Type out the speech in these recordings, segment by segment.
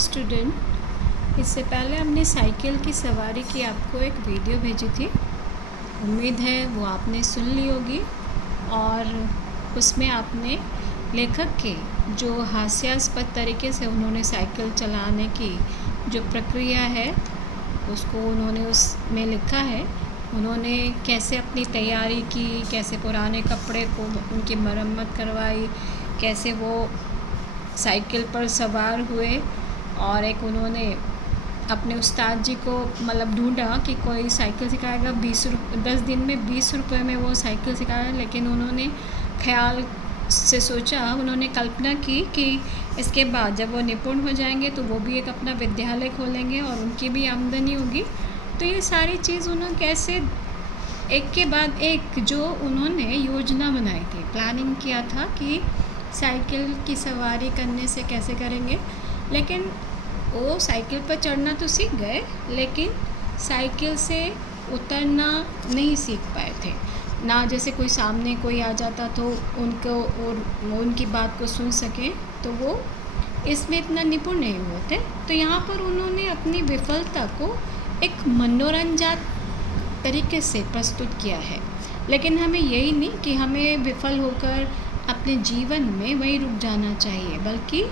Student, इससे पहले हमने साइकिल की सवारी की आपको एक वीडियो भेजी थी। उम्मीद है वो आपने सुन ली होगी और उसमें आपने लेखक के जो हास्यास्पद तरीके से उन्होंने साइकिल चलाने की जो प्रक्रिया है उसको उन्होंने उसमें लिखा है। उन्होंने कैसे अपनी तैयारी की, कैसे पुराने कपड़े को उनकी मरम्मत करवाई, कैसे वो साइकिल पर सवार हुए और एक उन्होंने अपने उस्ताद जी को मतलब ढूंढा कि कोई साइकिल सिखाएगा। 10 दिन में 20 रुपये में वो साइकिल सिखाया। लेकिन उन्होंने ख्याल से सोचा, उन्होंने कल्पना की कि इसके बाद जब वो निपुण हो जाएंगे तो वो भी एक अपना विद्यालय खोलेंगे और उनकी भी आमदनी होगी। तो ये सारी चीज़ उन्होंने कैसे एक के बाद एक जो उन्होंने योजना बनाई थी, प्लानिंग किया था कि साइकिल की सवारी करने से कैसे करेंगे। लेकिन वो साइकिल पर चढ़ना तो सीख गए, लेकिन साइकिल से उतरना नहीं सीख पाए थे ना। जैसे कोई सामने कोई आ जाता तो उनको और उनकी बात को सुन सकें, तो वो इसमें इतना निपुण नहीं हुए थे। तो यहाँ पर उन्होंने अपनी विफलता को एक मनोरंजक तरीके से प्रस्तुत किया है। लेकिन हमें यही नहीं कि हमें विफल होकर अपने जीवन में वहीं रुक जाना चाहिए, बल्कि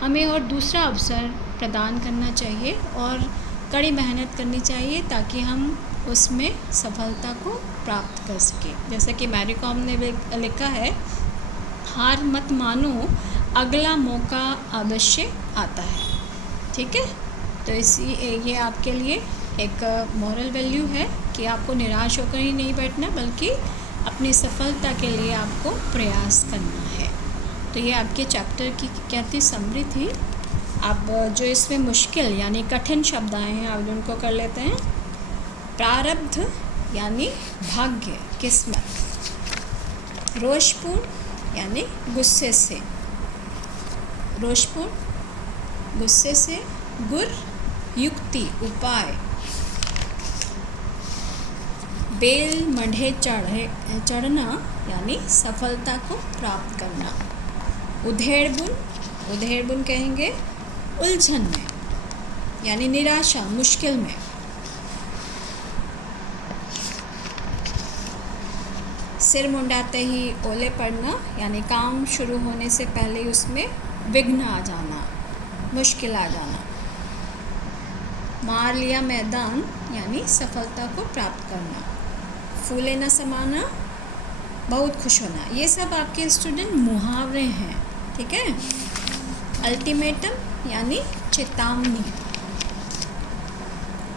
हमें और दूसरा अवसर प्रदान करना चाहिए और कड़ी मेहनत करनी चाहिए ताकि हम उसमें सफलता को प्राप्त कर सकें। जैसे कि मैरी कॉम ने लिखा है, हार मत मानो, अगला मौका अवश्य आता है। ठीक है, तो ये आपके लिए एक मॉरल वैल्यू है कि आपको निराश होकर ही नहीं बैठना, बल्कि अपनी सफलता के लिए आपको प्रयास करना है। तो ये आपके चैप्टर की क्या थी, समरी थी। अब जो इसमें मुश्किल यानी कठिन शब्द आए हैं, अब उनको कर लेते हैं। प्रारब्ध यानी भाग्य, किस्मत। रोषपूर्ण यानी गुस्से से, रोषपूर्ण गुस्से से। गुर युक्ति, उपाय। बेल मढ़े चढ़ना यानी सफलता को प्राप्त करना। उधेड़बुन कहेंगे उलझन में यानी निराशा, मुश्किल में। सिर मुंडाते ही ओले पड़ना यानी काम शुरू होने से पहले उसमें विघ्न आ जाना, मुश्किल आ जाना। मार लिया मैदान यानी सफलता को प्राप्त करना। फूले न समाना, बहुत खुश होना। ये सब आपके स्टूडेंट मुहावरे हैं। ठीक है। अल्टीमेटम यानी चेतावनी।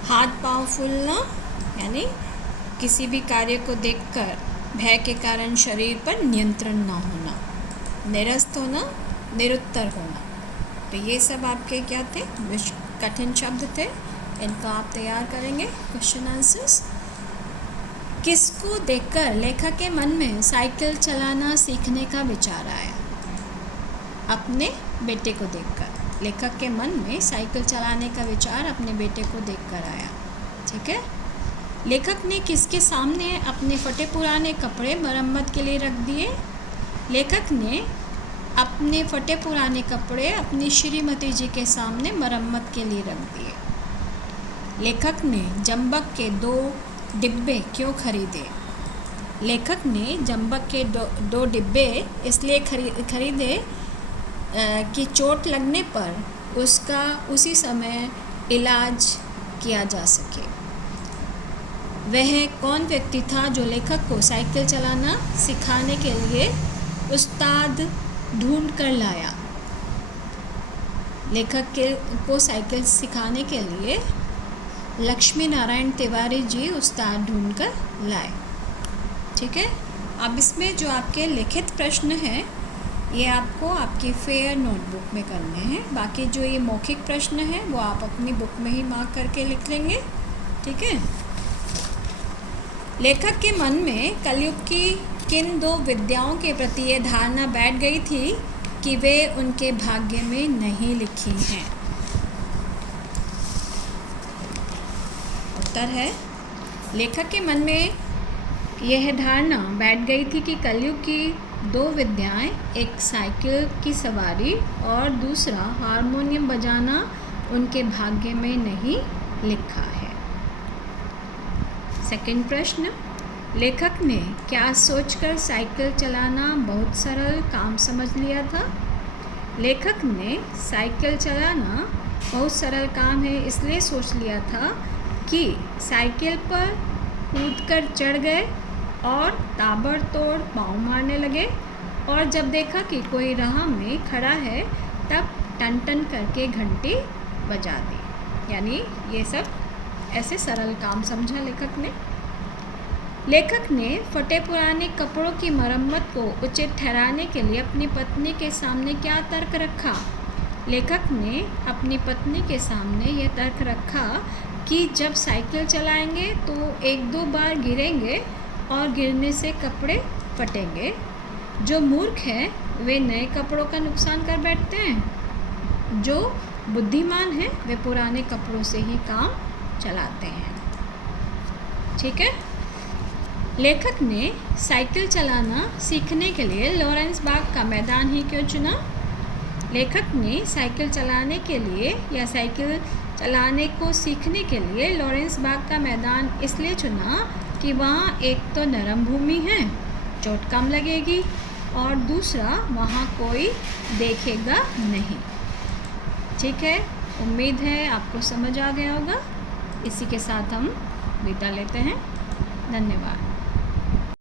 हाथ पांव फूलना यानी किसी भी कार्य को देखकर भय के कारण शरीर पर नियंत्रण ना होना। निरस्त होना, निरुत्तर होना। तो ये सब आपके क्या थे, कठिन शब्द थे। इनको आप तैयार करेंगे क्वेश्चन आंसर्स। किसको देखकर लेखक के मन में साइकिल चलाना सीखने का विचार आया? अपने बेटे को देखकर लेखक के मन में साइकिल चलाने का विचार अपने बेटे को देखकर आया। ठीक है। लेखक ने किसके सामने अपने फटे पुराने कपड़े मरम्मत के लिए रख दिए? लेखक ने अपने फटे पुराने कपड़े अपनी श्रीमती जी के सामने मरम्मत के लिए रख दिए। लेखक ने जंबक के 2 डिब्बे क्यों खरीदे? लेखक ने जंबक के 2 डिब्बे इसलिए खरीदे कि चोट लगने पर उसका उसी समय इलाज किया जा सके। वह कौन व्यक्ति था जो लेखक को साइकिल चलाना सिखाने के लिए उस्ताद ढूंढ कर लाया? लेखक को साइकिल सिखाने के लिए लक्ष्मी नारायण तिवारी जी उस्ताद ढूंढ कर लाए। ठीक है। अब इसमें जो आपके लिखित प्रश्न हैं ये आपको आपकी फेयर नोटबुक में करने हैं। बाकी जो ये मौखिक प्रश्न हैं वो आप अपनी बुक में ही मार्क करके लिख लेंगे। ठीक है। लेखक के मन में कलयुग की किन 2 विद्याओं के प्रति ये धारणा बैठ गई थी कि वे उनके भाग्य में नहीं लिखी हैं? उत्तर है, लेखक के मन में यह धारणा बैठ गई थी कि कलयुग की 2 विद्याएं, एक साइकिल की सवारी और दूसरा हारमोनियम बजाना, उनके भाग्य में नहीं लिखा है। सेकंड प्रश्न, लेखक ने क्या सोचकर साइकिल चलाना बहुत सरल काम समझ लिया था? लेखक ने साइकिल चलाना बहुत सरल काम है इसलिए सोच लिया था कि साइकिल पर कूदकर चढ़ गए और ताबड़तोड़ पाँव मारने लगे और जब देखा कि कोई राह में खड़ा है तब टन टन करके घंटी बजा दी। यानी ये सब ऐसे सरल काम समझा लेखक ने। लेखक ने फटे पुराने कपड़ों की मरम्मत को उचित ठहराने के लिए अपनी पत्नी के सामने क्या तर्क रखा? लेखक ने अपनी पत्नी के सामने यह तर्क रखा कि जब साइकिल चलाएंगे तो एक दो बार गिरेंगे और गिरने से कपड़े फटेंगे। जो मूर्ख हैं वे नए कपड़ों का नुकसान कर बैठते हैं। जो बुद्धिमान हैं वे पुराने कपड़ों से ही काम चलाते हैं। ठीक है। लेखक ने साइकिल चलाना सीखने के लिए लॉरेंस बाग का मैदान ही क्यों चुना? लेखक ने साइकिल चलाने के लिए या साइकिल चलाने को सीखने के लिए लॉरेंस बाग का मैदान इसलिए चुना कि वहाँ एक तो नरम भूमि है, चोट कम लगेगी और दूसरा वहाँ कोई देखेगा नहीं। ठीक है, उम्मीद है आपको समझ आ गया होगा। इसी के साथ हम विदा लेते हैं। धन्यवाद।